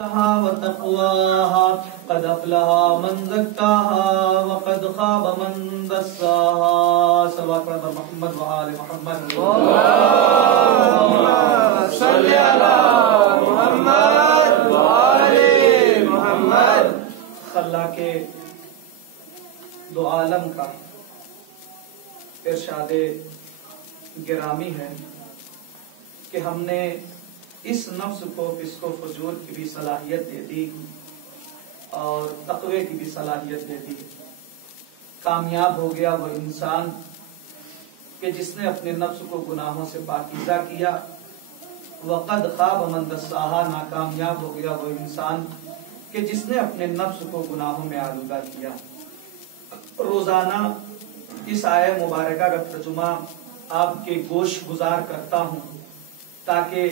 وتقواها قد افلح من زكاها وقد خاب من دساها صلوات محمد وآل محمد اللهم صل على محمد وآل محمد. خلاق دو عالم کا ارشاد گرامی ہے کہ ہم نے اس نفس کو فسق و فجور کی بھی صلاحیت دے دی اور تقوی کی بھی صلاحیت دے دی. کامیاب ہو گیا وہ انسان کہ جس نے اپنے نفس کو گناہوں سے پاکیزہ کیا. وقد خاب من دساہا، ناکامیاب ہو گیا وہ انسان کہ جس نے اپنے نفس کو گناہوں میں آلودہ کیا. روزانہ اس آیہ مبارکہ کا ترجمہ آپ کے گوش گزار کرتا ہوں تاکہ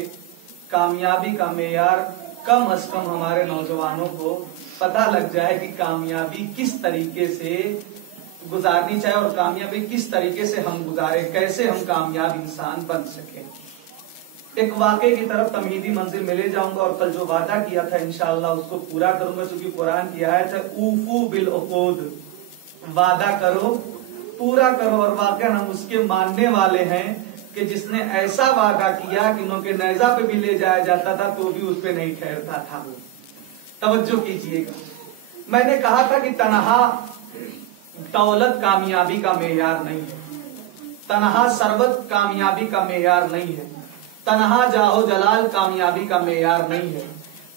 کامیابی کا معیار کم از کم ہمارے نوجوانوں کو پتہ لگ جائے کہ کامیابی کس طریقے سے گزارنی چاہیے اور کامیابی کس طریقے سے ہم گزارے، کیسے ہم کامیاب انسان بن سکیں. ایک واقعے کی طرف تمہیدی منزل میں لے جاؤں گا اور کل جو وعدہ کیا تھا انشاءاللہ اس کو پورا کروں گا، چونکہ قرآن کی آیت ہے اوفو بالعقود، وعدہ کرو پورا کرو. اور واقعا ہم اس کے ماننے والے ہیں کہ جس نے ایسا وعدہ کیا کہ انہوں کے نیزہ پہ بھی لے جایا جاتا تھا تو بھی اس پہ نہیں ٹھہرتا تھا. توجہ کیجئے گا، میں نے کہا تھا کہ تنہا دولت کامیابی کا معیار نہیں ہے، تنہا ثروت کامیابی کا معیار نہیں ہے، تنہا جاہ و جلال کامیابی کا معیار نہیں ہے،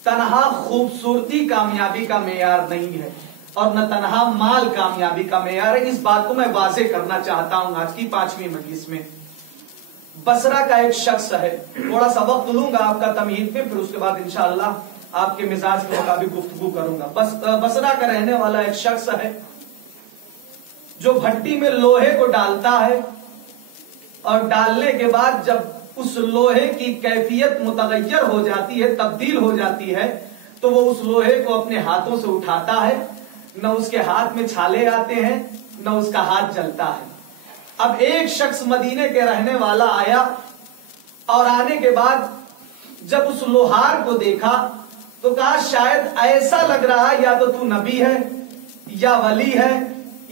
تنہا خوبصورتی کامیابی کا معیار نہیں ہے، اور نہ تنہا مال کامیابی کا معیار ہے. اس بات کو میں واضح کرنا چاہتا ہوں آج کی 5ویں مجلس میں. بصرہ کا ایک شخص ہے، تھوڑا سا وقت لوں گا آپ کا تمہید میں، پھر اس کے بعد انشاءاللہ آپ کے مزاج کے مطابق گفتگو کروں گا. بصرہ کا رہنے والا ایک شخص ہے جو بھٹی میں لوہے کو ڈالتا ہے اور ڈالنے کے بعد جب اس لوہے کی کیفیت متغیر ہو جاتی ہے، تبدیل ہو جاتی ہے، تو وہ اس لوہے کو اپنے ہاتھوں سے اٹھاتا ہے. نہ اس کے ہاتھ میں چھالے آتے ہیں نہ اس کا ہاتھ جلتا ہے. اب ایک شخص مدینے کے رہنے والا آیا اور آنے کے بعد جب اس لوہار کو دیکھا تو کہا شاید ایسا لگ رہا یا تو نبی ہے یا ولی ہے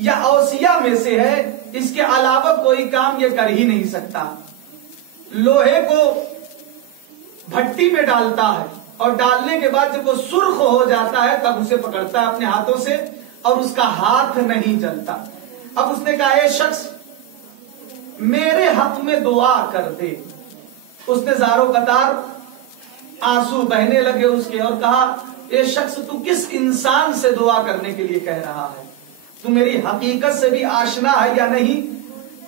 یا اوصیاء میں سے ہے، اس کے علاوہ کوئی کام یہ کر ہی نہیں سکتا. لوہے کو بھٹی میں ڈالتا ہے اور ڈالنے کے بعد جب وہ سرخ ہو جاتا ہے تب اسے پکڑتا ہے اپنے ہاتھوں سے اور اس کا ہاتھ نہیں جلتا. اب اس نے کہا اے شخص میرے حق میں دعا کر دے. اس نے زارو قطار آنسو بہنے لگے اس کے اور کہا اے شخص تو کس انسان سے دعا کرنے کے لیے کہہ رہا ہے؟ تو میری حقیقت سے بھی آشنا ہے یا نہیں؟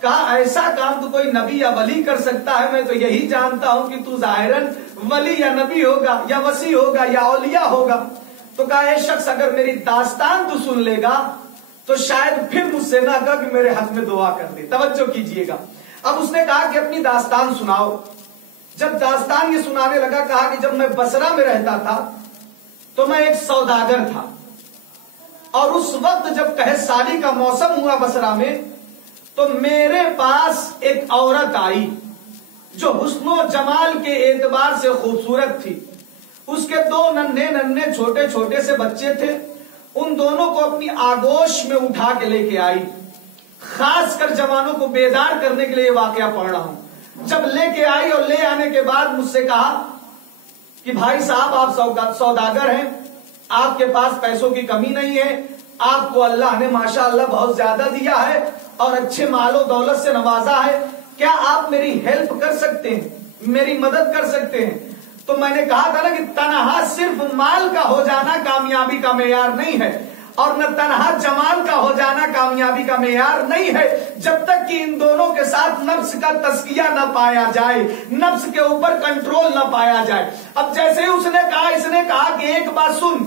کہا ایسا کام تو کوئی نبی یا ولی کر سکتا ہے، میں تو یہی جانتا ہوں کہ تو ظاہراً ولی یا نبی ہوگا یا وصی ہوگا یا اولیاء ہوگا. تو کہا اے شخص اگر میری داستان تو سن لے گا تو شاید پھر مجھ سے نہ کہا کہ میرے حق میں دعا کر دے. توجہ کیجئے گا. اب اس نے کہا کہ اپنی داستان سناؤ. جب داستان یہ سنانے لگا کہا کہ جب میں بصرہ میں رہتا تھا تو میں ایک سوداگر تھا اور اس وقت جب قحط سالی کا موسم ہوا بصرہ میں تو میرے پاس ایک عورت آئی جو حسن و جمال کے اعتبار سے خوبصورت تھی. اس کے 2 ننھے چھوٹے چھوٹے سے بچے تھے، ان دونوں کو اپنی آغوش میں اٹھا کے لے کے آئی. خاص کر جوانوں کو بیدار کرنے کے لیے واقعہ پڑھ رہا ہوں. جب لے کے آئی اور لے آنے کے بعد مجھ سے کہا کہ بھائی صاحب آپ سوداگر ہیں، آپ کے پاس پیسوں کی کمی نہیں ہے، آپ کو اللہ نے ماشاءاللہ بہت زیادہ دیا ہے اور اچھے مال و دولت سے نوازا ہے، کیا آپ میری ہیلپ کر سکتے ہیں، میری مدد کر سکتے ہیں؟ تو میں نے کہا تھا نا کہ تنہا صرف مال کا ہو جانا کامیابی کا معیار نہیں ہے اور نہ تنہا جمال کا ہو جانا کامیابی کا معیار نہیں ہے جب تک کہ ان دونوں کے ساتھ نفس کا تزکیہ نہ پایا جائے، نفس کے اوپر کنٹرول نہ پایا جائے. اب جیسے ہی اس نے کہا کہ ایک بات سن،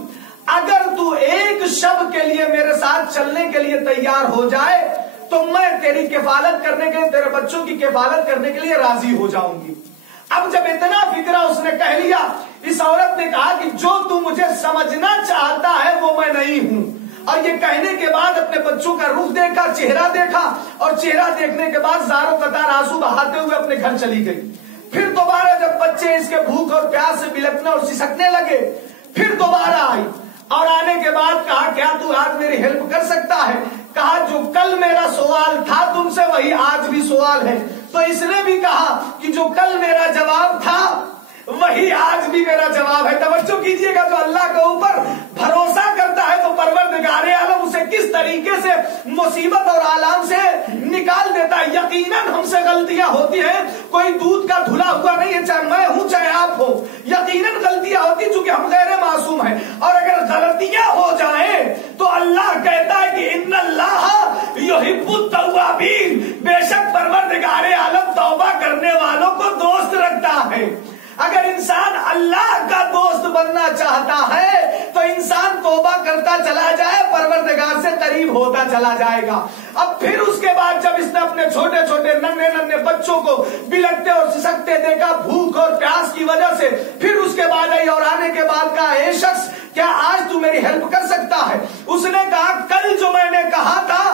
اگر تو ایک شب کے لیے میرے ساتھ چلنے کے لیے تیار ہو جائے تو میں تیری کفالت کرنے کے لیے، تیرے بچوں کی کفالت کرنے کے لیے راضی ہو جاؤں گی. اب جب اتنا فکرہ اس نے کہہ لیا، اس عورت نے کہا کہ جو تو مجھے سمجھنا چاہتا ہے وہ میں نہیں ہوں. اور یہ کہنے کے بعد اپنے بچوں کا رخ دیکھا، چہرہ دیکھا اور چہرہ دیکھنے کے بعد زاروں قطار آنسو بہاتے ہوئے اپنے گھر چلی گئی. پھر دوبارہ جب بچے اس کے بھوک اور پیاس سے بلکنے اور سسکنے لگے، پھر آج میری ہیلپ کر سکتا ہے؟ کہا جو کل میرا سوال تھا تم سے وہی آج بھی سوال ہے. تو اس نے بھی کہا کہ جو کل میرا جواب تھا وہی آج بھی میرا جواب ہے. توجہ کیجئے گا، جو اللہ کے اوپر بھروسہ کرتا ہے تو پروردگار عالم اسے کس طریقے سے مصیبت اور آلام سے نکال دیتا ہے. یقیناً ہم سے غلطیاں ہوتی ہیں، کوئی دودھ کا دھلا ہوا نہیں ہے، چاہے میں ہوں چاہے آپ ہو. یقیناً غلطیاں ہوتی چونکہ ہم غیر معصوم ہیں. اور اگر غلطیاں ہو جائیں تو اللہ کہتا ہے کہ ان اللہ یحب التوابین، بے شک پروردگار عالم توبہ کرنے والوں کو دوست رکھتا ہے. اگر انسان اللہ کا دوست بننا چاہتا ہے تو انسان توبہ کرتا چلا جائے، پروردگار سے قریب ہوتا چلا جائے گا. اب پھر اس کے بعد جب اس نے اپنے چھوٹے چھوٹے ننھے ننھے بچوں کو بلکتے اور سسکتے دیکھا بھوک اور پیاس کی وجہ سے، پھر اس کے بعد آئی اور آنے کے بعد کہا اے شخص کیا آج تو میری ہیلپ کر سکتا ہے؟ اس نے کہا کل جو میں نے کہا تھا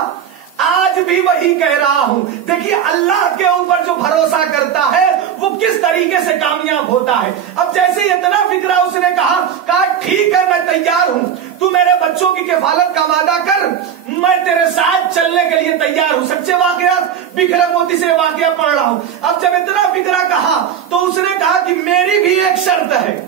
آج بھی وہی کہہ رہا ہوں. دیکھیے اللہ کے اوپر جو بھروسہ کرتا ہے وہ کس طریقے سے کامیاب ہوتا ہے. اب جیسے اتنا فکرہ اس نے کہا ٹھیک ہے میں تیار ہوں، تو میرے بچوں کی کفالت کا وعدہ کر، میں تیرے ساتھ چلنے کے لیے تیار ہوں. سچے واقعات بکھرے موتی سے واقعہ پڑھ رہا ہوں. اب جب اتنا فکرہ کہا تو اس نے کہا کہ میری بھی ایک شرط ہے.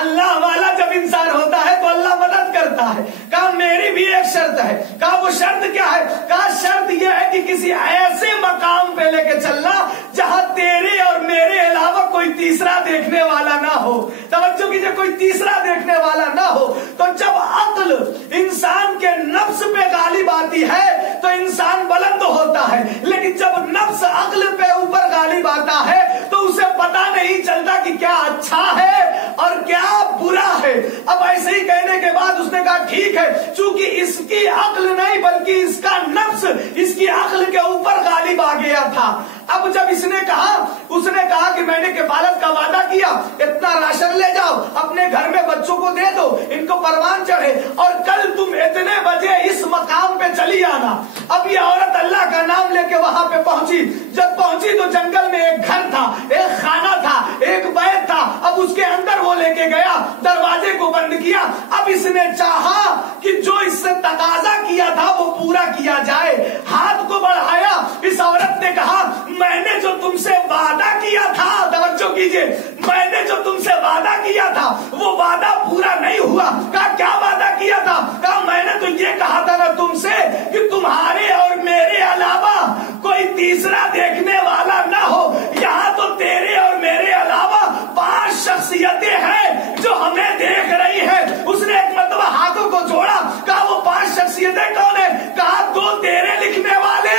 اللہ والا جب انسان ہوتا ہے تو اللہ مدد کرتا ہے. کہا میری بھی ایک شرط ہے. کہا وہ شرط کیا ہے؟ کہا شرط یہ ہے کہ کسی ایسے مقام پہ لے کے چلنا جہاں تیرے اور میرے علاوہ کوئی تیسرا دیکھنے والا نہ ہو. توجہ کیجئے، کوئی تیسرا دیکھنے والا نہ ہو. تو جب عقل انسان کے نفس پہ غالب آتی ہے تو انسان بلند ہوتا ہے، لیکن جب نفس عقل پہ اوپر غالب آتا ہے تو اسے پتا نہیں چلتا کہ کیا اچھا ہے اور کیا برا ہے. اب ایسے ہی کہنے کے بعد اس نے کہا ٹھیک ہے، چونکہ اس کی عقل نہیں بلکہ اس کا نفس اس کی عقل کے اوپر غالب آ گیا تھا. اب جب اس نے کہا کہ میں نے کفالت کا وعدہ کیا، اتنا راشن لے جاؤ اپنے گھر میں بچوں کو دے دو، ان کو پروان چڑھے اور کل تم اتنے بجے اس مقام پہ چلی آنا. اب یہ عورت اللہ کا نام لے کے وہاں پہ پہنچی. جب پہنچی تو جنگل میں ایک گھر تھا، ایک خانہ تھا، ایک بیت تھا. اب اس کے اندر وہ لے کے گیا، دروازے کو بند کیا. اب اس نے چاہا کہ جو اس سے تقاضا کیا تھا وہ پورا کیا جائے. ہاتھ کو بڑھایا، اس عورت نے کہا میں نے جو تم سے وعدہ کیا تھا، توجہ کیجئے، میں نے جو تم سے وعدہ کیا تھا وہ وعدہ پورا نہیں ہوا. کہا کیا وعدہ کیا تھا؟ کہا میں نے تو یہ کہا تھا نا تم سے کہ تمہارے اور میرے علاوہ کوئی تیسرا دیکھنے والا نہ ہو. یہاں تو تیرے اور میرے علاوہ 5 شخصیتیں ہیں جو ہمیں دیکھ رہی ہیں. اس نے ایک مرتبہ ہاتھوں کو جوڑا، کہا وہ 5 شخصیتیں کون ہیں؟ کہا 2 تیرے لکھنے والے،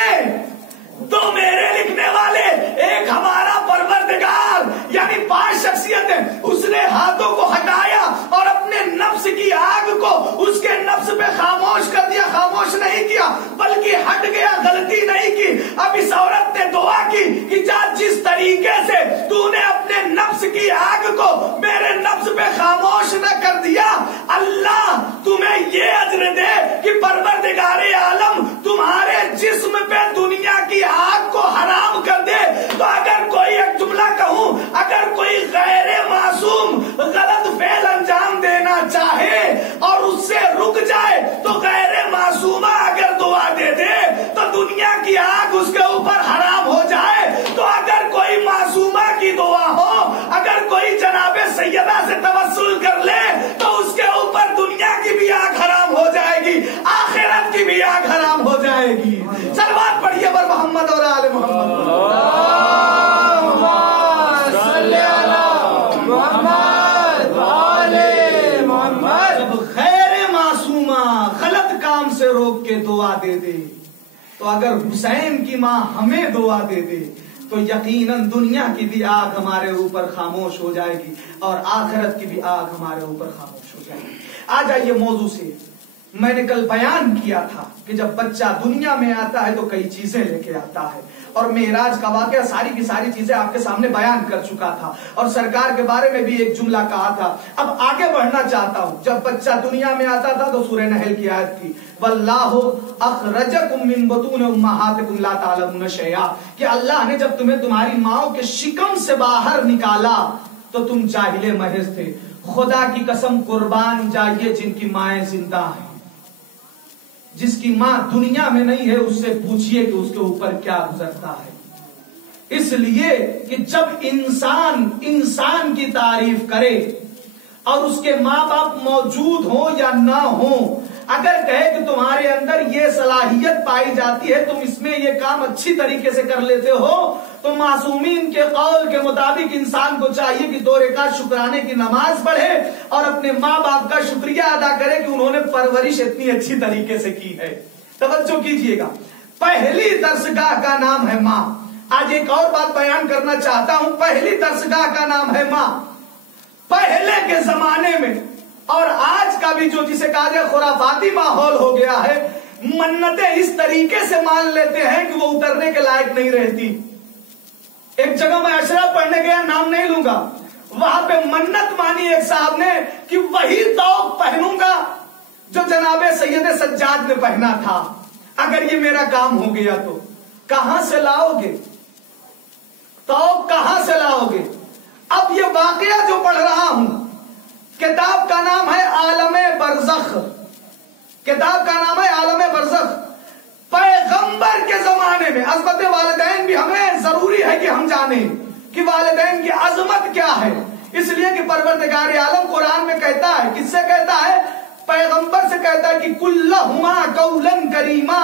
2 میرے لکھنے والے، ایک ہمارا پروردگار، یعنی 5 شخصیتیں. اس نے ہاتھوں کو ہٹایا اور اپنے نفس کی آگ کو اس کے نفس پہ خاموش کر دیا. خاموش نہیں کیا بلکہ ہٹ گیا، غلطی نہیں کی. اب اس عورت نے دعا کی کہ جس طریقے سے تو نے اپنے نفس کی آگ کو میرے نفس پہ خاموش نہ کر دیا، اللہ تمہیں یہ اجر دے کہ پروردگار عالم تمہارے جسم پہ دنیا کی آگ کو حرام کر دے. تو اگر کوئی ایک جملہ کہوں، اگر کوئی غیر معصوم غلط فعل انجام دینا چاہے اور اس سے رک جائے تو غیر معصومہ اگر دعا دے دے تو دنیا کی آگ اس کے اوپر حرام ہو جائے. تو اگر کوئی معصومہ کی دعا ہو، اگر کوئی جناب سیدہ سے توسل کر لے تو اس کے اوپر دنیا کی بھی آگ حرام ہو جائے گی، آخرت کی بھی آگ حرام ہو جائے گی. صلوات پڑھیے بر محمد اور آل محمد. جب غیر معصومہ غلط کام سے روک کے دعا دے دے تو اگر حسین کی ماں ہمیں دعا دے دے تو یقیناً دنیا کی بھی آگ ہمارے اوپر خاموش ہو جائے گی اور آخرت کی بھی آگ ہمارے اوپر خاموش ہو جائے گی. آ جائیے موضوع سے. میں نے کل بیان کیا تھا کہ جب بچہ دنیا میں آتا ہے تو کئی چیزیں لے کے آتا ہے، اور معراج کا واقعہ ساری کی ساری چیزیں آپ کے سامنے بیان کر چکا تھا اور سرکار کے بارے میں بھی ایک جملہ کہا تھا. اب آگے بڑھنا چاہتا ہوں. جب بچہ دنیا میں آتا تھا تو سورہ نحل کی آیت تھی واللہ اخرجکم من بطون امہاتکم لا تعلمون شیئا، کہ اللہ نے جب تمہیں تمہاری ماؤں کے شکم سے باہر نکالا تو تم جاہل محض تھے. خدا کی قسم قربان جائیے جن کی مائیں زندہ ہیں. جس کی ماں دنیا میں نہیں ہے اس سے پوچھئے کہ اس کے اوپر کیا گزرتا ہے. اس لیے کہ جب انسان کی تعریف کرے اور اس کے ماں باپ موجود ہوں یا نہ ہوں، اگر کہے کہ تمہارے اندر یہ صلاحیت پائی جاتی ہے، تم اس میں یہ کام اچھی طریقے سے کر لیتے ہو، تو معصومین کے قول کے مطابق انسان کو چاہیے کہ 2 رکعت شکرانے کی نماز پڑھے اور اپنے ماں باپ کا شکریہ ادا کرے کہ انہوں نے پرورش اتنی اچھی طریقے سے کی ہے. توجہ کیجئے گا، پہلی درسگاہ کا نام ہے ماں. آج ایک اور بات بیان کرنا چاہتا ہوں. پہلی درسگاہ کا نام ہے ماں. پہلے کے زمانے میں اور آج کا بھی جو جسے کہا جائے خرافاتی ماحول ہو گیا ہے، منتیں اس طریقے سے مان لیتے ہیں کہ وہ اترنے کے لائق نہیں رہتی. ایک جگہ میں اشرف پڑھنے گیا، نام نہیں لوں گا، وہاں پہ منت مانی ایک صاحب نے کہ وہی توق پہنوں گا جو جناب سید سجاد نے پہنا تھا، اگر یہ میرا کام ہو گیا تو. کہاں سے لاؤ گے توق، کہاں سے لاؤ گے؟ اب یہ واقعہ جو پڑھ رہا ہوں، کتاب کا نام ہے عالم برزخ. کتاب کا نام ہے عالم برزخ. پیغمبر کے زمانے میں عظمت والدین بھی ہمیں ضروری ہے کہ ہم جانیں کہ والدین کی عظمت کیا ہے. اس لیے کہ پروردگار عالم قرآن میں کہتا ہے، کس سے کہتا ہے؟ پیغمبر سے کہتا ہے کہ کلہما قولا کریما،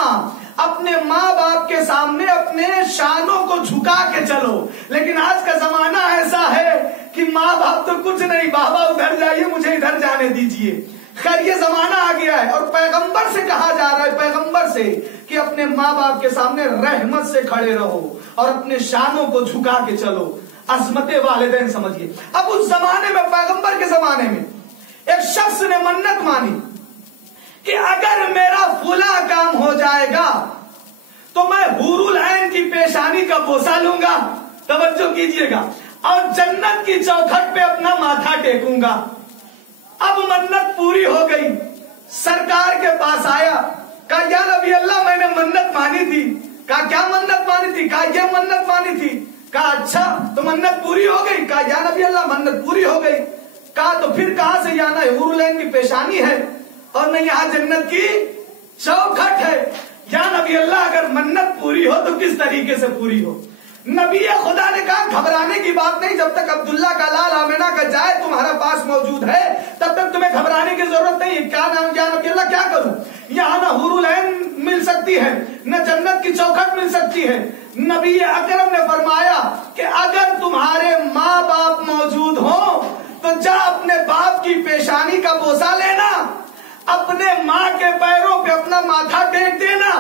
اپنے ماں باپ کے سامنے اپنے شانوں کو جھکا کے چلو. لیکن آج کا زمانہ ایسا ہے کہ ماں باپ تو کچھ نہیں، بابا ادھر جائیے مجھے ادھر جانے دیجئے. خیر یہ زمانہ آ گیا ہے اور پیغمبر سے کہا جا رہا ہے، پیغمبر سے، کہ اپنے ماں باپ کے سامنے رحمت سے کھڑے رہو اور اپنے شانوں کو جھکا کے چلو. عظمت والدین سمجھیے. اب اس زمانے میں، پیغمبر کے زمانے میں، ایک شخص نے منت مانی کہ اگر میرا فلاں کام ہو جائے گا تو میں حور العین کی پیشانی کا بوسہ لوں گا. توجہ کیجئے گا. اور جنت کی چوکھٹ پہ اپنا ماتھا ٹیکوں گا. اب منت پوری ہو گئی، سرکار کے پاس آیا، کہا یا نبی اللہ میں نے منت مانی تھی. کہا کیا منت مانی تھی؟ کہا یہ منت مانی تھی. کہا اچھا تو منت پوری ہو گئی؟ کہا یا نبی اللہ منت پوری ہو گئی. کہا تو پھر کہاں سے جانا ہے؟ حور العین کی پیشانی ہے اور نہ یہاں جنت کی چوکھٹ ہے. یا نبی اللہ اگر منت پوری ہو تو کس طریقے سے پوری ہو؟ نبی خدا نے کہا گھبرانے کی بات نہیں، جب تک عبداللہ کا لال آمنہ کا جائے تمہارا پاس موجود ہے تب تک تمہیں گھبرانے کی ضرورت نہیں. کیا نام یا نبی اللہ کیا کروں؟ یہاں نہ حور العین مل سکتی ہے نہ جنت کی چوکھٹ مل سکتی ہے. نبی اکرم نے فرمایا کہ اگر تمہارے ماں باپ موجود ہوں تو جا اپنے باپ کی پیشانی کا بوسہ لینا، اپنے ماں کے پیروں پہ اپنا ماتھا ٹیک دینا،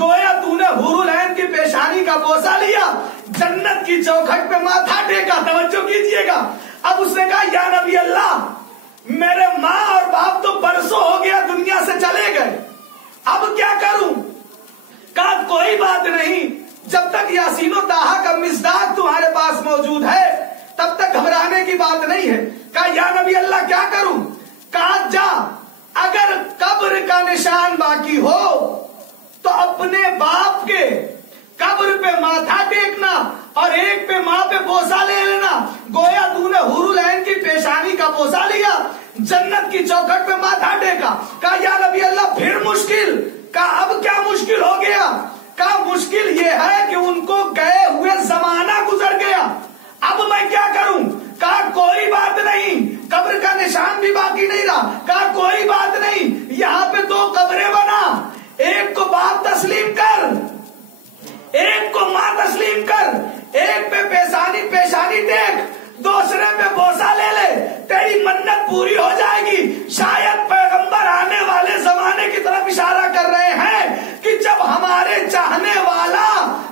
گویا تو نے حور العین کی پیشانی کا بوسہ لیا، جنت کی چوکھٹ پہ ماتھا ٹیکا. توجہ کیجئے گا. اب اس نے کہا یا نبی اللہ میرے ماں اور باپ تو برسوں ہو گیا دنیا سے چلے گئے، اب کیا کروں؟ کہا کوئی بات نہیں، جب تک یاسین و طٰہٰ کا مصداق تمہارے پاس موجود ہے تب تک گھبرانے کی بات نہیں ہے. کہا یا نبی اللہ کیا کروں؟ کہا جا اگر قبر کا نشان باقی ہو تو اپنے باپ کے قبر پہ ماتھا ٹیکنا اور ایک پہ ماں پہ بوسہ لے لینا، گویا تو نے حور العین کی پیشانی کا بوسہ لیا، جنت کی چوکھٹ پہ ماتھا ٹیکا. کہا یا نبی اللہ پھر مشکل؟ کہا اب کیا مشکل ہو گیا؟ کہا مشکل یہ ہے کہ ان کو گئے ہوئے زمانہ گزر گیا، اب میں کیا کروں؟ کہا کوئی بات نہیں، قبر کا نشان بھی باقی نہیں رہا. کہا کوئی بات نہیں، یہاں پہ 2 قبریں بنا، ایک کو باپ تسلیم کر، ایک کو ماں تسلیم کر، ایک پہ پیشانی ٹیک، دوسرے پہ بوسہ لے لے، تیری منت پوری ہو جائے گی. شاید پیغمبر آنے والے زمانے کی طرف اشارہ کر رہے ہیں کہ جب ہمارے چاہنے والا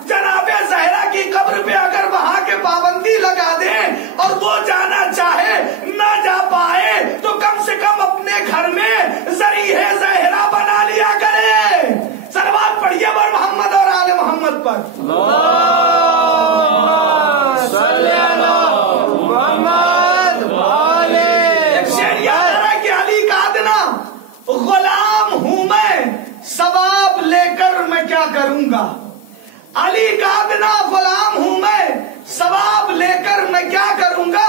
جناب زہرا کی قبر پہ اگر وہاں کے پابندی لگا دے اور وہ جانا چاہے نہ جا پائے تو کم سے کم اپنے گھر میں ذریعہ زہرا بنا لیا کرے. صلوات پڑھیے بر محمد اور آل محمد پر. ایک شعر یاد آ رہا ہے کہ علی کا ادنا غلام ہوں میں، ثواب لے کر میں کیا کروں گا؟ علی کا ادنا غلام ہوں میں، ثواب لے کر میں کیا کروں گا؟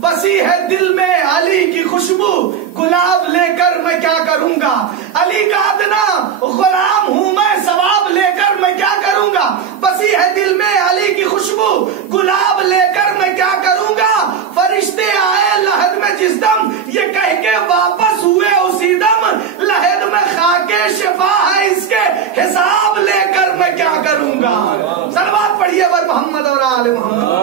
بس بسی ہے دل میں علی کی خوشبو، گلاب لے کر میں کیا کروں گا، علی کا ادنا غلام ہوں میں، ثواب لے کر میں کیا کروں گا، بسی ہے دل میں علی کی خوشبو، گلاب لے کر میں کیا کروں گا، فرشتے آئے لحد میں جس دم، یہ کہہ کے واپس ہوئے اسی دم، لحد میں خاکے شفا ہے اس کے، حساب لے کر میں کیا کروں گا۔ صلوات پڑھیے ور محمد اور آل محمد،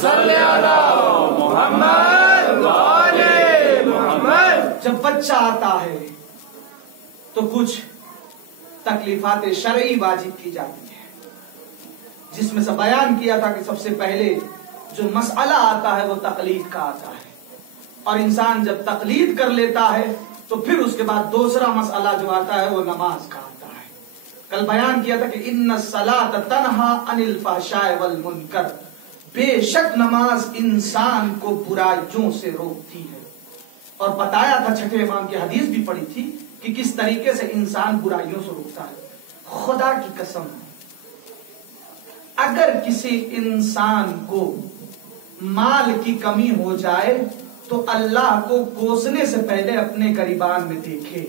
صلی اللہ محمد آل محمد۔ جب بچہ آتا ہے تو کچھ تکلیفات شرعی واجب کی جاتی ہے، جس میں سے بیان کیا تھا کہ سب سے پہلے جو مسئلہ آتا ہے وہ تقلید کا آتا ہے، اور انسان جب تقلید کر لیتا ہے تو پھر اس کے بعد دوسرا مسئلہ جو آتا ہے وہ نماز کا آتا ہے۔ کل بیان کیا تھا کہ ان الصلاۃ تنہا عن الفحشاء والمنکر، بے شک نماز انسان کو برائیوں سے روکتی ہے، اور بتایا تھا چھٹے امام کی حدیث بھی پڑھی تھی کہ کس طریقے سے انسان برائیوں سے روکتا ہے۔ خدا کی قسم، اگر کسی انسان کو مال کی کمی ہو جائے تو اللہ کو کوسنے سے پہلے اپنے قریبان میں دیکھے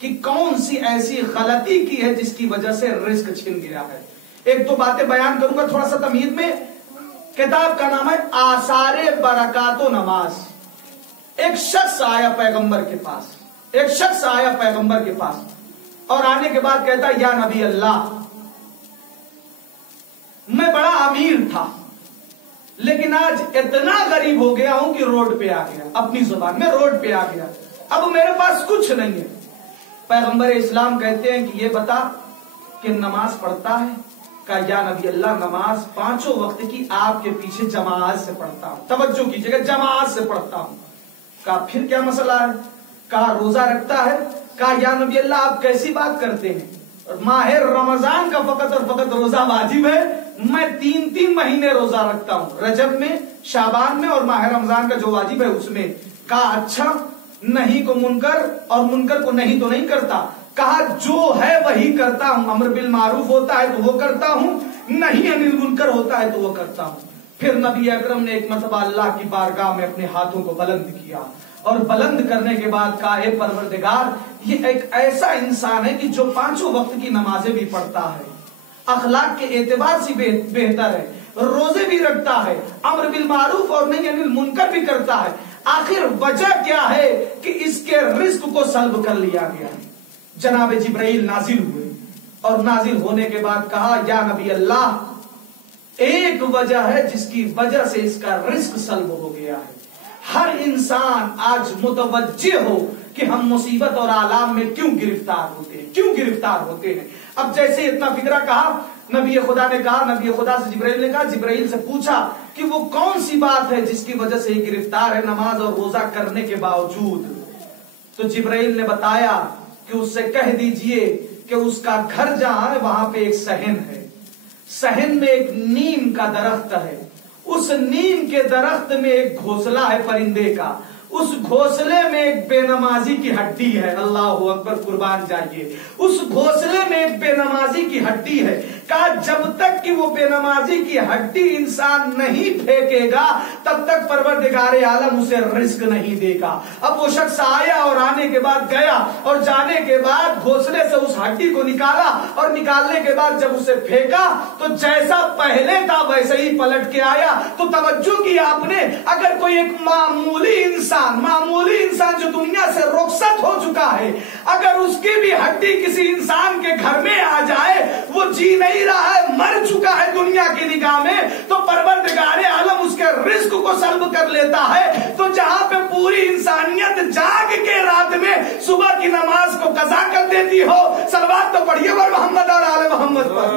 کہ کون سی ایسی غلطی کی ہے جس کی وجہ سے رزق چھن گیا ہے۔ ایک دو باتیں بیان کروں گا تھوڑا سا تمہید میں۔ کتاب کا نام ہے آثار برکات و نماز۔ ایک شخص آیا پیغمبر کے پاس، ایک شخص آیا پیغمبر کے پاس اور آنے کے بعد کہتا یا نبی اللہ، میں بڑا امیر تھا لیکن آج اتنا غریب ہو گیا ہوں کہ روڈ پہ آ گیا، اپنی زبان میں روڈ پہ آ گیا، اب میرے پاس کچھ نہیں ہے۔ پیغمبر اسلام کہتے ہیں کہ یہ بتا کہ نماز پڑھتا ہے؟ کہا یا نبی اللہ، نماز پانچوں وقت کی آپ کے پیچھے جماعت سے پڑھتا ہوں، توجہ کیجیے گا، جماعت سے پڑھتا ہوں۔ کہا پھر کیا مسئلہ ہے؟ کہا روزہ رکھتا ہے؟ کہا یا نبی اللہ آپ کیسی بات کرتے ہیں، ماہ رمضان کا فقط اور فقط روزہ واجب ہے، میں 3 مہینے روزہ رکھتا ہوں، رجب میں، شعبان میں اور ماہ رمضان کا جو واجب ہے اس میں۔ کہا اچھا، نہیں کو منکر اور منکر کو نہیں تو نہیں کرتا؟ کہا جو ہے وہی کرتا ہوں، امر بالمعروف ہوتا ہے تو وہ کرتا ہوں، نہیں انل منکر ہوتا ہے تو وہ کرتا ہوں۔ پھر نبی اکرم نے ایک مرتبہ اللہ کی بارگاہ میں اپنے ہاتھوں کو بلند کیا اور بلند کرنے کے بعد کہا اے پروردگار، یہ ایک ایسا انسان ہے کہ جو پانچوں وقت کی نمازیں بھی پڑھتا ہے، اخلاق کے اعتبار سے بہتر ہے، روزے بھی رکھتا ہے، امر بالمعروف اور نہیں انل منکر بھی کرتا ہے، آخر وجہ کیا ہے کہ اس کے رزق کو سلب کر لیا گیا ہے؟ جناب جبرائیل نازل ہوئے اور نازل ہونے کے بعد کہا یا نبی اللہ، ایک وجہ ہے جس کی وجہ سے اس کا رزق سلب ہو گیا ہے۔ ہر انسان آج متوجہ ہو کہ ہم مصیبت اور آلام میں کیوں گرفتار ہوتے ہیں، اب جیسے اتنا فکرہ کہا، نبی خدا نے کہا، نبی خدا سے جبرائیل نے کہا، جبرائیل سے پوچھا کہ وہ کون سی بات ہے جس کی وجہ سے یہ گرفتار ہے نماز اور روزہ کرنے کے باوجود؟ تو جبرائیل نے بتایا کہ اس سے کہہ دیجئے کہ اس کا گھر جہاں ہے وہاں پہ ایک صحن ہے، صحن میں ایک نیم کا درخت ہے، اس نیم کے درخت میں ایک گھونسلہ ہے پرندے کا، اس گھونسلے میں ایک بے نمازی کی ہڈی ہے، اللہ اکبر، قربان جائیے، اس گھونسلے میں ایک بے نمازی کی ہڈی ہے۔ کہا جب تک کہ وہ بے نمازی کی ہڈی انسان نہیں پھینکے گا تب تک پروردگار عالم اسے رزق نہیں دے گا۔ اب وہ شخص آیا اور آنے کے بعد گیا اور جانے کے بعد گھونسلے سے اس ہڈی کو نکالا اور نکالنے کے بعد جب اسے پھینکا تو جیسا پہلے تھا ویسے ہی پلٹ کے آیا۔ تو توجہ کیا آپ نے، اگر کوئی ایک معمولی انسان جو دنیا سے رخصت ہو چکا ہے، اگر اس کی بھی ہڈی کسی انسان کے گھر میں آ جائے، وہ جی نہیں رہا ہے، مر چکا ہے دنیا کی نگاہ میں، تو پروردگار عالم اس کے رزق کو سلب کر لیتا ہے۔ تو جہاں پہ پوری انسانیت جاگ کے رات میں صبح کی نماز کو قضا کر دیتی ہو، صلوات تو پڑھیے ور محمد اور آل محمد پر۔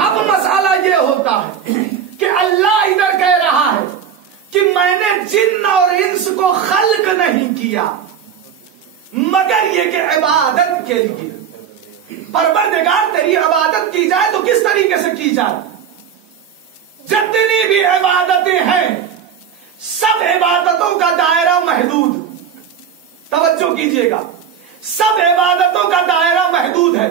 اب مسئلہ یہ ہوتا ہے کہ اللہ ادھر کہہ رہا ہے کہ میں نے جن اور انس کو خلق نہیں کیا مگر یہ کہ عبادت کے لیے۔ پروردگار تیری عبادت کی جائے تو کس طریقے سے کی جائے؟ جتنی بھی عبادتیں ہیں سب عبادتوں کا دائرہ محدود، توجہ کیجئے گا، سب عبادتوں کا دائرہ محدود ہے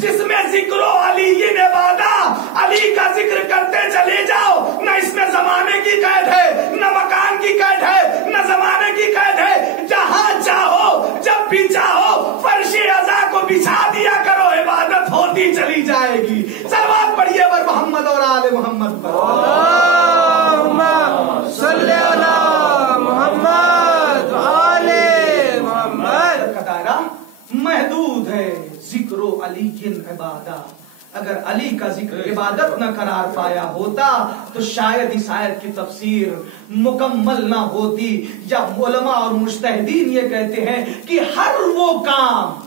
جس میں ذکر و علی عبادہ، علی کا ذکر کرتے چلے جاؤ، نہ اس میں زمانے کی قید ہے، نہ مکان کی قید ہے، نہ زمانے کی قید ہے، جہاں چاہو جب بھی چاہو فرش عزا کو بچھا دیا کرو، عبادت ہوتی چلی جائے گی۔ صلوات پڑھیے بر محمد اور آل محمد پر۔ اللہم صلی علی محمد آل محمد۔ کا دائرہ محدود ہے، ذکر و علی عبادہ۔ اگر علی کا ذکر عبادت نہ قرار پایا ہوتا تو شاید اس آیت کی تفسیر مکمل نہ ہوتی۔ یا علماء اور مجتہدین یہ کہتے ہیں کہ ہر وہ کام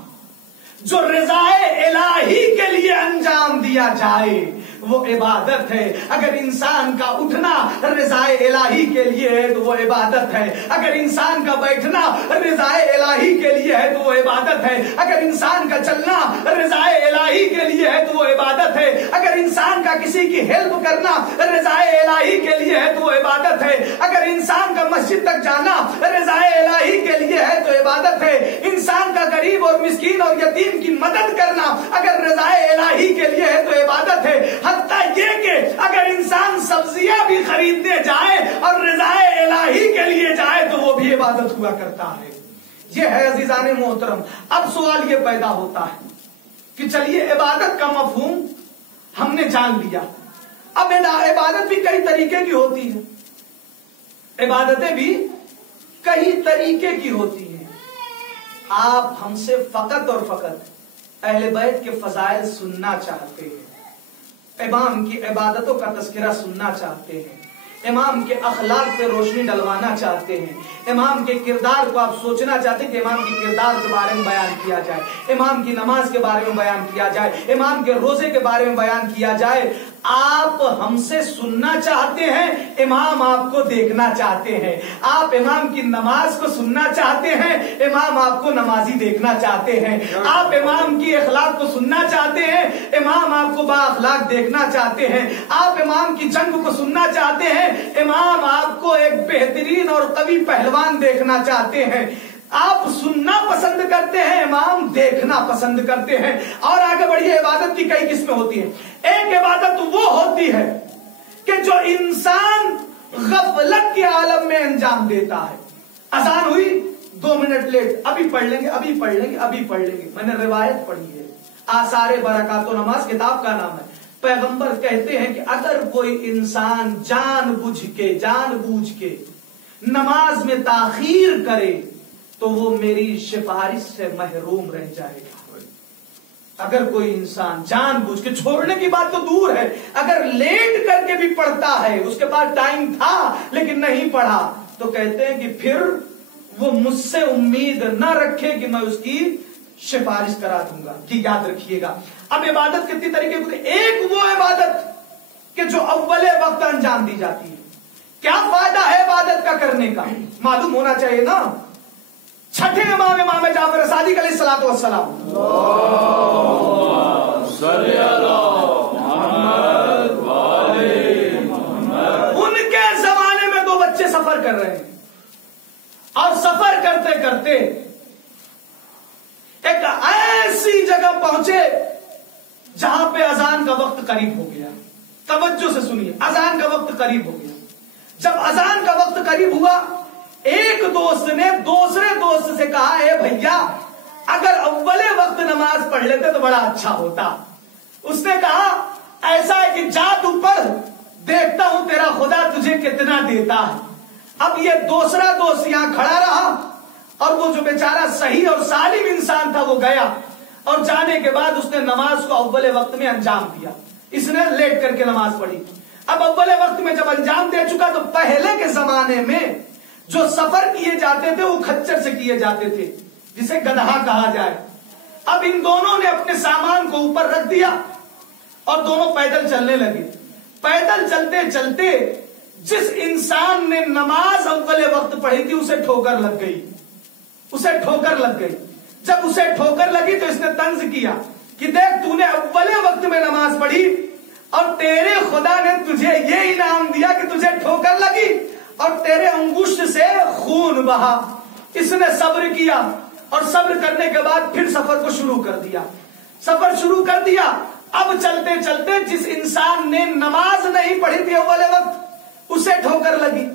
جو رضائے الہی کے لیے انجام دیا جائے وہ عبادت ہے۔ اگر انسان کا اٹھنا رضائے الہی کے لیے ہے تو وہ عبادت ہے، اگر انسان کا بیٹھنا رضائے الہی کے لیے ہے تو وہ عبادت ہے، اگر انسان کا چلنا رضائے الہی کے لیے ہے تو وہ عبادت ہے، اگر انسان کا کسی کی ہیلپ کرنا رضائے الہی کے لیے ہے تو وہ عبادت ہے، اگر انسان کا مسجد تک جانا رضائے الہی کے لیے ہے تو عبادت ہے، انسان کا غریب اور مسکین اور یتیم کی مدد کرنا اگر رضائے الہی کے لیے ہے تو عبادت ہے۔ حتیٰ یہ کہ اگر انسان سبزیاں بھی خریدنے جائے اور رضائے الہی کے لیے جائے تو وہ بھی عبادت ہوا کرتا ہے۔ یہ ہے عزیزان محترم۔ اب سوال یہ پیدا ہوتا ہے کہ چلیے عبادت کا مفہوم ہم نے جان لیا، اب عبادت بھی کئی طریقے کی ہوتی ہے، عبادتیں بھی کئی طریقے کی ہوتی ہیں۔ آپ ہم سے فقط اور فقط اہل بیت کے فضائل سننا چاہتے ہیں، امام کی عبادتوں کا تذکرہ سننا چاہتے ہیں، امام کے اخلاق پہ روشنی ڈلوانا چاہتے ہیں، امام کے کردار کو آپ سوچنا چاہتے ہیں کہ امام کے کردار کے بارے میں بیان کیا جائے، امام کی نماز کے بارے میں بیان کیا جائے، امام کے روزے کے بارے میں بیان کیا جائے۔ آپ ہم سے سننا چاہتے ہیں، امام آپ کو دیکھنا چاہتے ہیں، آپ امام کی نماز کو سننا چاہتے ہیں، امام آپ کو نمازی دیکھنا چاہتے ہیں، آپ امام کی اخلاق کو سننا چاہتے ہیں، امام آپ کو با اخلاق دیکھنا چاہتے ہیں، آپ امام کی جنگ کو سننا چاہتے ہیں، امام آپ کو ایک بہترین اور قوی پہلوان دیکھنا چاہتے ہیں۔ آپ سننا پسند کرتے ہیں، امام دیکھنا پسند کرتے ہیں۔ اور آگے بڑھیے، عبادت کی کئی قسمیں ہوتی ہیں۔ ایک عبادت وہ ہوتی ہے کہ جو انسان غفلت کے عالم میں انجام دیتا ہے۔ اذان ہوئی 2 منٹ لیٹ، ابھی پڑھ لیں گے، ابھی پڑھ لیں گے، ابھی پڑھ لیں گے۔ میں نے روایت پڑھی ہے، آثار برکات و نماز کتاب کا نام ہے۔ پیغمبر کہتے ہیں کہ اگر کوئی انسان جان بوجھ کے نماز میں تاخیر کرے تو وہ میری سفارش سے محروم رہ جائے گا۔ اگر کوئی انسان جان بوجھ کے، چھوڑنے کی بات تو دور ہے، اگر لیٹ کر کے بھی پڑھتا ہے، اس کے پاس ٹائم تھا لیکن نہیں پڑھا، تو کہتے ہیں کہ پھر وہ مجھ سے امید نہ رکھے کہ میں اس کی سفارش کرا دوں گا۔ یہ یاد رکھیے گا۔ اب عبادت کتنی طریقے کی؟ ایک وہ عبادت کہ جو اول وقت انجام دی جاتی ہے۔ کیا فائدہ ہے عبادت کا کرنے کا؟ معلوم ہونا چاہیے نا۔ چھٹے امام جعفر صادق علیہ الصلوۃ والسلام، ان کے زمانے میں 2 بچے سفر کر رہے ہیں، اور سفر کرتے کرتے ایک ایسی جگہ پہنچے جہاں پہ اذان کا وقت قریب ہو گیا۔ توجہ سے سنیے، اذان کا وقت قریب ہو گیا۔ جب اذان کا وقت قریب ہوا، ایک دوست نے دوسرے دوست سے کہا، اے بھیا اگر اول وقت نماز پڑھ لیتے تو بڑا اچھا ہوتا۔ اس نے کہا ایسا ہے کہ جا تو پڑھ، دیکھتا ہوں تیرا خدا تجھے کتنا دیتا ہے۔ اب یہ دوسرا دوست یہاں کھڑا رہا، اور وہ جو بیچارہ صحیح اور سالم انسان تھا وہ گیا، اور جانے کے بعد اس نے نماز کو اول وقت میں انجام دیا۔ اس نے لیٹ کر کے نماز پڑھی۔ اب اول وقت میں جب انجام دے چکا تو پہلے کے زمانے میں جو سفر کیے جاتے تھے وہ کھچر سے کیے جاتے تھے، جسے گدھا کہا جائے۔ اب ان دونوں نے اپنے سامان کو اوپر رکھ دیا اور دونوں پیدل چلنے لگے۔ پیدل چلتے چلتے جس انسان نے نماز اول وقت پڑھی تھی اسے ٹھوکر لگ گئی، اسے ٹھوکر لگ گئی۔ جب اسے ٹھوکر لگی تو اس نے طنز کیا کہ دیکھ تو نے اول وقت میں نماز پڑھی اور تیرے خدا نے تجھے یہ انعام دیا کہ تجھے ٹھوکر لگی اور تیرے انگشت سے خون بہا۔ اس نے صبر کیا اور صبر کرنے کے بعد پھر سفر کو شروع کر دیا. سفر شروع کر دیا. اب چلتے چلتے جس انسان نے نماز نہیں پڑھی تھی اول وقت اسے ٹھوکر لگی.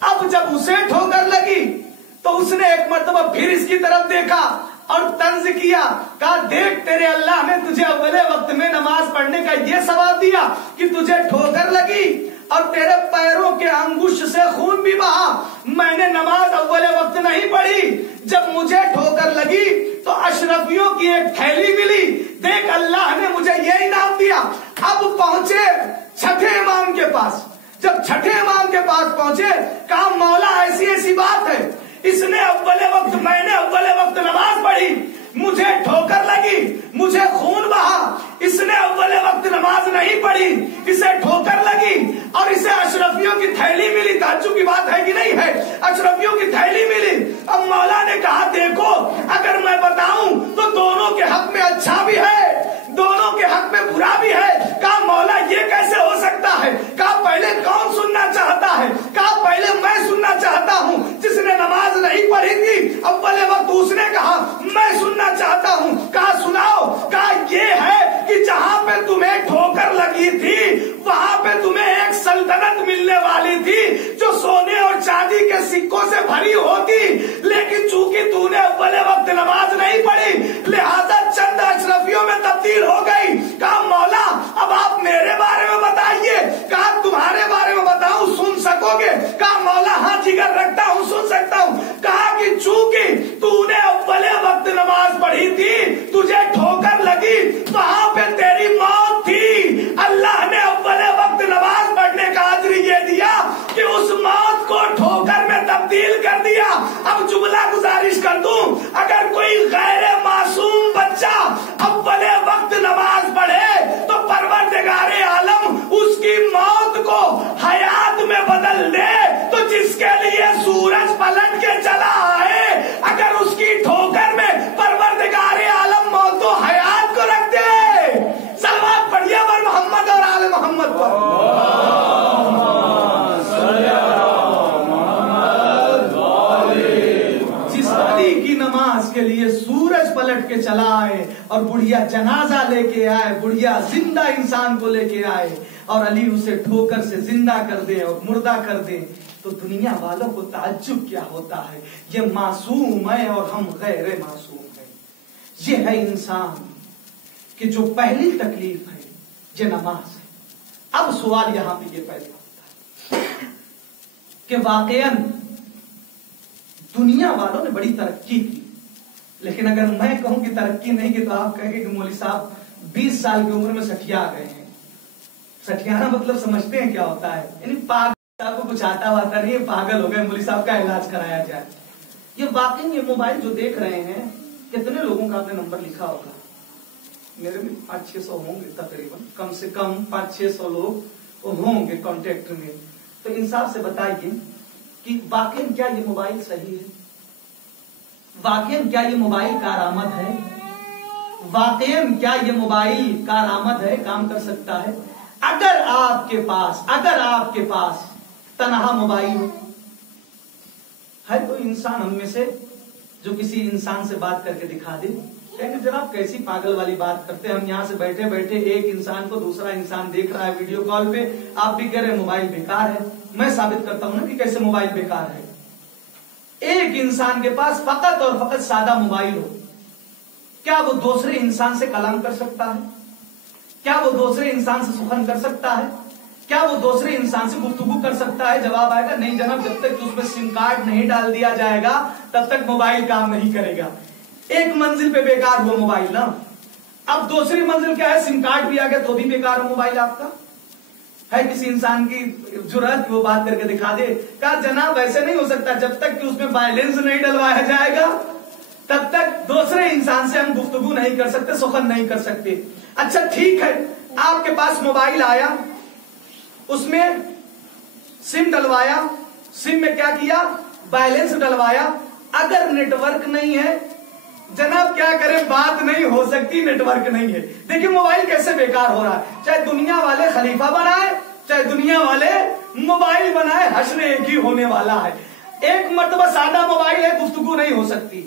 اب جب اسے ٹھوکر لگی تو اس نے ایک مرتبہ پھر اس کی طرف دیکھا اور طنز کیا, کہا دیکھ تیرے اللہ نے تجھے اول وقت میں نماز پڑھنے کا یہ ثواب دیا کہ تجھے ٹھوکر لگی اور تیرے پیروں کے انگوش سے خون بھی بہا. میں نے نماز اول وقت نہیں پڑھی, جب مجھے ٹھوکر لگی تو اشرفیوں کی ایک تھیلی ملی, دیکھ اللہ نے مجھے یہ انعام دیا. اب پہنچے چھٹے امام کے پاس. جب چھٹے امام کے پاس پہنچے کہا مولا ایسی ایسی بات ہے, اس نے اول وقت, میں نے اول وقت نماز پڑھی, مجھے ٹھوکر لگی, مجھے خون بہا. اس نے اول وقت نماز نہیں پڑھی, اسے ٹھوکر لگی اور اسے اشرفیوں کی تھیلی ملی. تعجب کی بات ہے کہ نہیں ہے؟ اشرفیوں کی تھیلی ملی. اب مولا نے کہا دیکھو اگر میں بتاؤں تو دونوں کے حق میں اچھا بھی ہے, دونوں کے حق میں برا بھی ہے. کہا مولا یہ کیسے ہو سکتا ہے؟ کہا پہلے کون سننا چاہتا ہے؟ کہا پہلے میں سننا چاہتا ہوں. جس نے نماز نہیں پڑھی تھی اول وقت اس نے کہا میں سننا چاہتا ہوں. کہا سناؤ. کہا یہ ہے کہ جہاں پہ تمہیں ٹھوکر لگی تھی وہاں پہ تمہیں ایک سلطنت ملنے والی تھی جو سونے اور چاندی کے سکوں سے بھری ہوتی, لیکن چونکہ تو نے اول وقت نماز نہیں پڑھی لہذا چند اشرفیوں میں تبدیل ہو گئی. کہا مولا اب آپ میرے بارے میں بتائیے. کہا تمہارے بارے میں بتاؤں, سن سکو گے؟ کہا مولا ہاں جگر رکھتا ہوں, سن سکتا ہوں. کہا کہ چونکہ تو نے اول وقت نماز پڑھی تھی تجھے ٹھوکر لگی, وہاں پہ تیری موت تھی. اللہ نے اول وقت نماز پڑھنے کا اجر یہ دیا کہ اس موت کو ٹھوکر میں تبدیل کر دیا. اب جملہ گزارش کر دوں, اگر کوئی غیر معصوم بچہ اول وقت نماز پڑھے تو پروردگار عالم اس کی موت کو حیات میں بدل دے. تو جس کے لیے سورج پلٹ کے چلا آئے اگر اس کی ٹھوکر میں پروردگار عالم موت و حیات کو رکھ دے. صلوات پڑھیے بر محمد اور آل محمد پر. جس علی کی نماز کے لیے سورج پلٹ کے چلا آئے اور بڑھیا جنازہ لے کے آئے, بڑھیا زندہ انسان کو لے کے آئے اور علی اسے ٹھوکر سے زندہ کر دے اور مردہ کر دے, تو دنیا والوں کو تعجب کیا ہوتا ہے. یہ معصوم ہے اور ہم غیر معصوم ہیں. یہ ہے انسان کہ جو پہلی تکلیف ہے یہ نماز ہے. اب سوال یہاں پہ یہ پیدا ہوتا ہے کہ واقعاً دنیا والوں نے بڑی ترقی کی, لیکن اگر میں کہوں کہ ترقی نہیں کی تو آپ کہیں گے کہ مولوی صاحب 20 سال کی عمر میں سٹھیا گئے ہیں. سٹھیانا مطلب سمجھتے ہیں کیا ہوتا ہے؟ یعنی پاگل صاحب کو کچھ آتا واتا نہیں ہے, پاگل ہو گئے, مولوی صاحب کا علاج کرایا جائے. یہ واقعی یہ موبائل جو دیکھ رہے ہیں کتنے لوگوں کا آپ نے نمبر لکھا ہوگا؟ میرے بھی 500-600 ہوں گے تقریباً, کم سے کم 500-600 لوگ ہوں گے کانٹیکٹ میں. تو انصاف سے بتائیے کہ واقعی کیا یہ موبائل صحیح ہے؟ واقعی کیا یہ موبائل کارآمد ہے؟ واقعی کیا یہ موبائل کارآمد ہے, کام کر سکتا ہے؟ اگر آپ کے پاس تنہا موبائل ہے, کوئی انسان ہم میں سے جو کسی انسان سے بات کر کے دکھا دے, کہیں جناب کیسی پاگل والی بات کرتے ہیں, ہم یہاں سے بیٹھے بیٹھے ایک انسان کو دوسرا انسان دیکھ رہا ہے ویڈیو کال پہ, آپ بھی کہہ رہے ہیں موبائل بیکار ہے. میں ثابت کرتا ہوں نا کہ کیسے موبائل بیکار ہے. ایک انسان کے پاس فقط اور فقط سادہ موبائل ہو, کیا وہ دوسرے انسان سے کلام کر سکتا ہے؟ کیا وہ دوسرے انسان سے سخن کر سکتا ہے؟ کیا وہ دوسرے انسان سے گفتگو کر سکتا ہے؟ جواب آئے گا نہیں جناب, جب تک اس میں سم کارڈ نہیں ڈال دیا جائے گا تب تک موبائل کام نہیں کرے گا. ایک منزل پہ بیکار ہوا موبائل نا, اب دوسری منزل کیا ہے, سم کارڈ بھی آ گیا تو بھی بیکار ہو موبائل آپ کا. ہے کسی انسان کی جرأت وہ بات کر کے دکھا دے, کہا جناب ایسے نہیں ہو سکتا, جب تک کہ اس میں بیلنس نہیں ڈلوایا جائے گا تب تک دوسرے انسان سے ہم گفتگو نہیں کر سکتے, سخن نہیں کر سکتے. اچھا ٹھیک ہے, آپ کے پاس موبائل آیا, اس میں سم ڈلوایا, سم میں کیا کیا, بیلنس ڈلوایا. اگر نیٹ ورک نہیں ہے جناب کیا کریں, بات نہیں ہو سکتی, نیٹ ورک نہیں ہے. دیکھیں موبائل کیسے بیکار ہو رہا ہے. چاہے دنیا والے خلیفہ بنائے, چاہے دنیا والے موبائل بنائے, حشر ایک ہی ہونے والا ہے. ایک مرتبہ سادہ موبائل ہے, گفتگو نہیں ہو سکتی.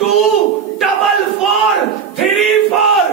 24434।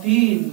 3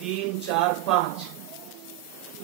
3, 4, 5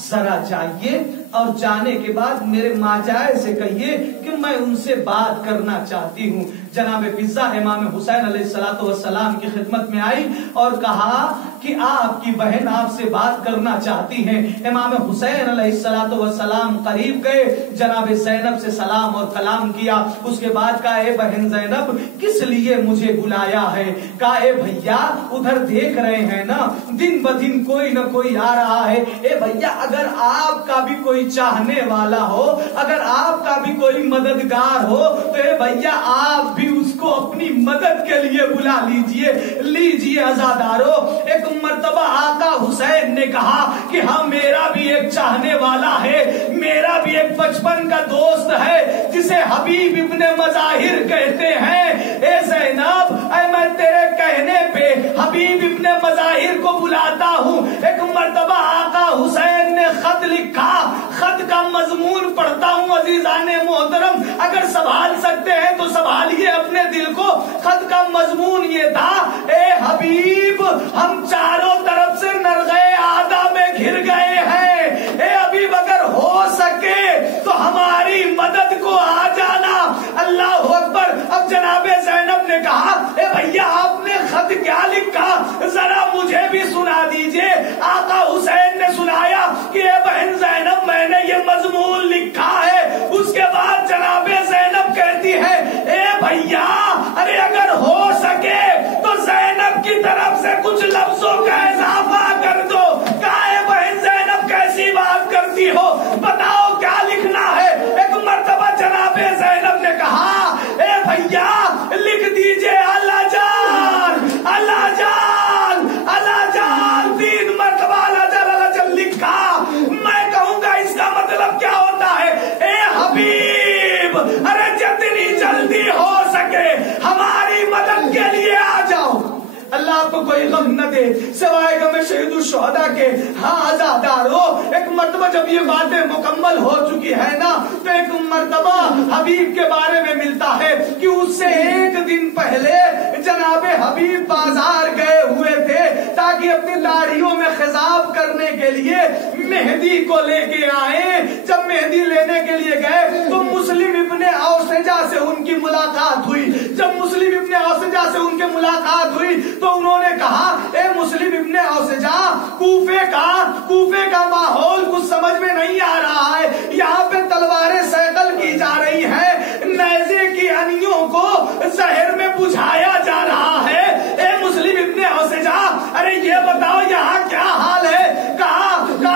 ذرا جائیے اور جانے کے بعد میرے ماجائے سے کہیے کہ میں ان سے بات کرنا چاہتی ہوں۔ جناب فضہ امام حسین علیہ السلام کی خدمت میں آئی اور کہا کہ آپ کی بہن آپ سے بات کرنا چاہتی ہیں۔ امام حسین علیہ السلام قریب گئے، جناب زینب سے سلام اور کلام کیا، اس کے بعد کہا اے بہن زینب کس لیے مجھے بلایا ہے؟ کہا اے بھیا ادھر دیکھ رہے ہیں نا دن بدن کوئی نہ کوئی آ رہا ہے، اے بھیا اگر آپ کا بھی کوئی چاہنے والا ہو، اگر آپ کا بھی کوئی مددگار ہو تو اے بھیا آپ بھی اس کو اپنی مدد کے لیے بلا لیجئے۔ لیجئے عزادارو، ایک مرتبہ آقا حسین نے کہا کہ ہاں میرا بھی ایک چاہنے والا ہے، میرا بھی ایک بچپن کا دوست ہے جسے حبیب ابن مظاہر کہتے ہیں۔ اے زینب اے میں تیرے کہنے پہ حبیب ابن مظاہر کو بلاتا ہوں۔ ایک مرتبہ آقا حسین نے خط لکھا، خط کا مضمون پڑھتا ہوں عزیزان محترم، اگر سنبھال سکتے ہیں تو سنبھالیے اپنے دل کو۔ خط کا مضمون یہ تھا، اے حبیب ہم چاروں طرف سے نرغے آدھا میں گھر گئے ہیں، اے حبیب اگر ہو سکے تو ہماری مدد کو آ جانا۔ اللہ اکبر۔ اب جناب زینب نے کہا اے بھیا آپ نے خط کیا لکھا ذرا مجھے بھی سنا دیجئے۔ آقا حسین نے سنایا کہ اے بہن زینب میں نے یہ مضمون لکھا ہے۔ اس کے بعد جناب زینب کہتی ہے اے بھیا ارے اگر ہو سکے تو زینب کی طرف سے کچھ لفظوں کا اضافہ کر دو۔ کہا اے بہن زینب کیسی بات کرتی ہو، بتاؤ کیا لکھنا ہے۔ ایک مرتبہ جناب زینب نے کہا اے بھیا لکھ دیجئے اللہ جان اللہ جان اللہ جان، 3 مرتبہ اللہ جان اللہ جان لکھا۔ میں کہوں گا اس کا مطلب کیا ہوتا ہے؟ اے حبیب ارے جتنی جلدی ہو سکے ہماری مدد کے لیے آ جاؤ۔ اللہ کو کوئی غم نہ دے سوائے غم شہید الشہداء کے۔ ہاں عزادارو، ایک مرتبہ جب یہ باتیں مکمل ہو چکی ہے نا تو ایک مرتبہ حبیب کے بارے میں ملتا ہے کہ اس سے 1 دن پہلے جناب حبیب بازار گئے ہوئے تھے تاکہ اپنی داڑھیوں میں خضاب کرنے کے لیے مہندی کو لے کے آئے۔ جب مہندی لینے کے لیے گئے تو مسلم ابن اوسجہ سے ان کی ملاقات ہوئی۔ جب مسلم ابن اوسجہ سے ان کے ملاقات ہوئی تو انہوں نے کہا اے مسلم ابن اوسجہ کوفے کا ماحول کچھ سمجھ میں نہیں آ رہا ہے، یہاں پہ تلواریں سیکل کی جا رہی ہیں، نیزے کی انیوں کو زہر میں بجھایا جا رہا ہے۔ اے مسلم ابن اوسجہ ارے یہ بتاؤ یہاں کیا حال ہے؟ کہا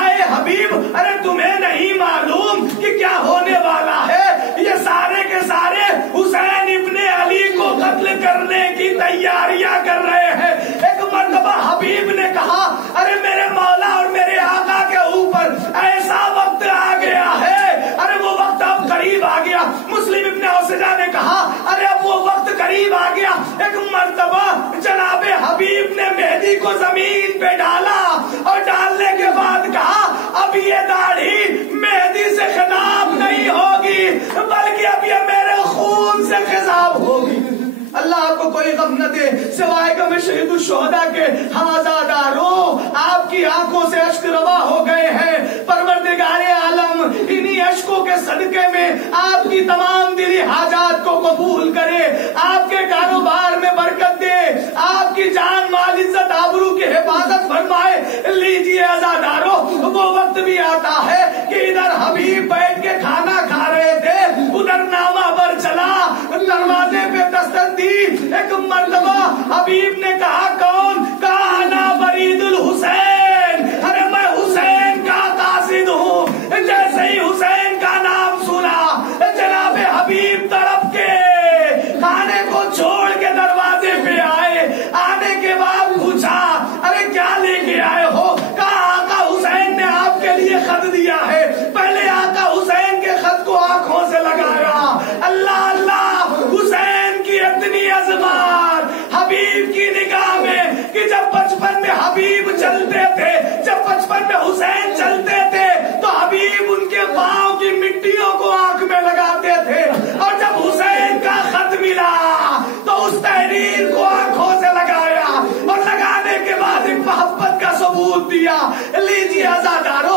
اے حبیب ارے تمہیں نہیں معلوم کہ کیا ہونے والا ہے؟ یہ سارے کے سارے حسین ابن علی کو قتل کرنے کی تیاریاں کر رہے ہیں۔ ایک مرتبہ حبیب نے کہا ارے میرے مولا اور میرے آقا کے اوپر ایسا وقت آ گیا ہے، ارے وہ وقت اب قریب آ گیا۔ مسلم ابن اوسجہ نے کہا ارے اب وہ وقت قریب آ گیا۔ ایک مرتبہ جناب حبیب نے مہندی کو زمین پہ ڈالا اور ڈالنے کے بعد کہا اب یہ داڑھی مہندی سے خضاب نہیں ہوگی بلکہ اب یہ میرے خون سے خضاب ہوگی۔ اللہ کو کوئی غم نہ دے سوائے غم شہید الشہداء کے۔ عزادارو آپ کی آنکھوں سے اشک روا ہو گئے ہیں، پروردگار عالم انہی اشکوں کے صدقے میں آپ کی تمام دلی حاجات کو قبول کرے، آپ کے کاروبار میں برکت دے، آپ کی جان مال عزت آبرو کی حفاظت فرمائے۔ لیجیے عزادارو وہ وقت بھی آتا ہے کہ ادھر حبیب بیٹھ کے کھانا کھا رہے تھے، ادھر نامہ بر چلا، دروازے پہ دستک دی۔ ایک مرتبہ حبیب نے کہا کون؟ کہا انا برید الحسین، ارے میں حسین کا قاصد ہوں۔ جیسے ہی حسین کا نام سنا جناب حبیب طرف کے کھانے کو چھوڑ کے دروازے پہ آئے۔ آنے کے بعد پوچھا ارے کیا لے کے آئے ہو؟ کہا آقا حسین نے آپ کے لیے خط دیا ہے۔ پہلے آقا حسین کے خط کو آنکھوں سے لگایا، اللہ اللہ حسین کی اتنی عظمت حبیب کی نگاہ میں کہ جب بچپن میں حبیب چلتے تھے، جب بچپن میں حسین چلتے تھے تو حبیب ان کے پاؤں کی مٹیوں کو آنکھ میں لگاتے تھے، اور جب حسین کا خط ملا تو اس تحریر کو آنکھوں سے لگایا اور لگانے کے بعد ایک محبت کا ثبوت دیا۔ لیجیے عزادارو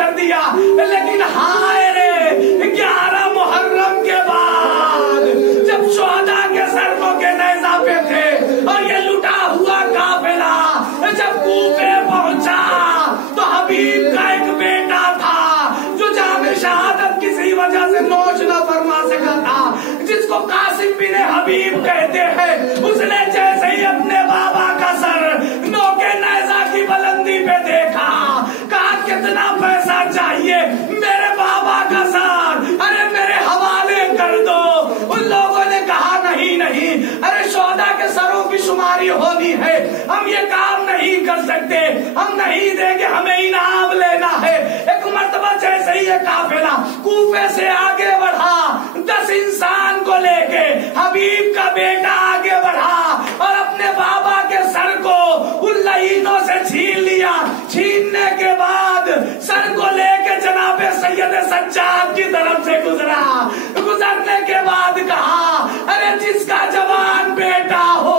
کر دیا، لیکن ہائے رے 11 محرم کے بعد جب شہداء کے سروں کے نیزہ پہ تھے اور یہ لٹا ہوا قافلہ جب کوفے پہنچا تو حبیب کا ایک بیٹا تھا جو جام شہادت کسی وجہ سے نوش نہ فرما سکا تھا، جس کو قاسم بن حبیب کہتے ہیں، اس نے جیسے ہی اپنے بابا کا سر نوکے نیزہ کی بلندی پہ دیکھا، کہا کتنا پیسہ چاہیے، میرے بابا کا سر ارے میرے حوالے کر دو۔ ان لوگوں نے کہا نہیں نہیں، ارے شہداء کے سروں کی شماری ہونی ہے، ہم یہ کام نہیں کر سکتے، ہم نہیں دیں گے، ہمیں انعام لینا ہے۔ ایک مرتبہ جیسے ہی یہ قافلہ کوفے سے آگے بڑھا، 10 انسان کو لے کے حبیب کا بیٹا آگے بڑھا اور اپنے بابا کے سر کو ان لعینوں سے چھین لیا۔ چھیننے کے بعد سر کو لے کے جناب سید سجاد کی طرف سے گزرا، گزرنے کے بعد کہا ارے جس کا جوان بیٹا ہو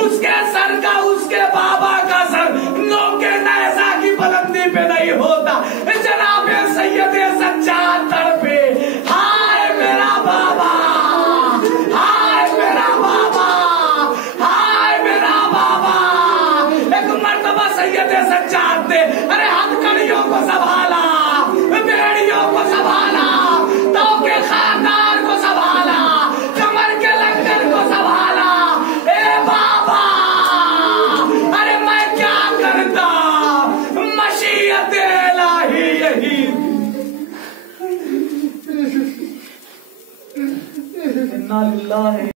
اس کے سر کا، اس کے بابا کا سر نوکے نیزہ کی بلندی پہ نہیں ہوتا۔ جناب سید سجاد تڑپے، ہائے میرا بابا، ہائے میرا بابا، ہائے میرا بابا۔ ایک مرتبہ سید سجاد نے ارے ہتھکڑیوں کو سنبھالا، بیڑیوں کو سنبھالا، تو کے خاندان کو سنبھالا، کمر کے لنگر کو سنبھالا۔ اے بابا ارے میں کیا کرتا، مشیت الہی یہی۔ انا للہ